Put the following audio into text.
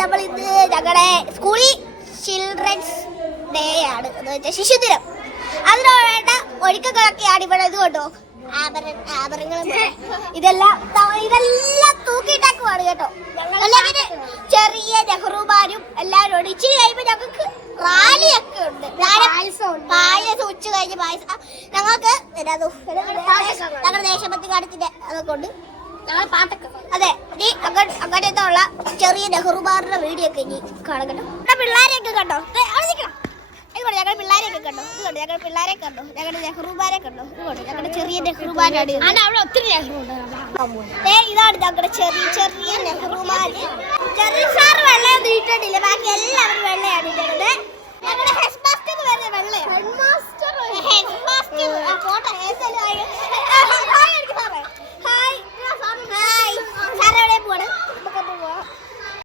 നമ്മൾ ഇന്ന് ഞങ്ങളുടെ സ്കൂളിൽ ചിൽഡ്രൻസ് ഡേ ആണ് എന്ന് വെച്ചാൽ ശിശുദിനം. അതിന് വേണ്ട ഒരുക്കങ്ങളൊക്കെയാണ് ഇവിടെ. ഇത് കൊണ്ടോ ആഭരണങ്ങളും ഇതെല്ലാം തൂക്കിയിട്ടാക്കുവാണ് കേട്ടോ. ചെറിയ നെഹ്റുമാരും എല്ലാവരും ഇച്ചിരി കഴിയുമ്പോൾ ഞങ്ങൾക്ക് റാലിയൊക്കെ ഉണ്ട്. പായസം ഉച്ച കഴിഞ്ഞ് പായസം ഞങ്ങൾക്ക് ഞങ്ങളുടെ ദേശഭക്തി ഗാനത്തിന്റെ അതൊക്കെ ഉണ്ട്. അതെ, ഇനി അങ്ങനത്തുള്ള ചെറിയ നെഹ്റുമാരുടെ വീഡിയോ ഒക്കെ ഇനി കാണാം കേട്ടോ. ഇവിടെ പിള്ളേരെയൊക്കെ കണ്ടോ? ഞങ്ങളുടെ പിള്ളേരെയൊക്കെ കണ്ടോ? ഇത് കണ്ടോ? ഞങ്ങളുടെ പിള്ളേരെ കണ്ടോ? ഞങ്ങളുടെ നെഹ്റുമാരെ കണ്ടോ? ഇത് കണ്ടോ? ഞങ്ങളുടെ ചെറിയ നെഹ്റുമാരാണ്. ഇതാണ് ഞങ്ങളുടെ ചെറിയ ചെറിയ നെഹ്റുമാര്. ചെറിയ സാർ വെള്ളയൊന്നും ഇട്ടിട്ടില്ല, ബാക്കി എല്ലാവരും വെള്ളയാണ് ഇട്ടത്. ഞങ്ങളുടെ ഹെഡ് മാസ്റ്റർ വരെ വെള്ളയാണ്. ഫോട്ടോ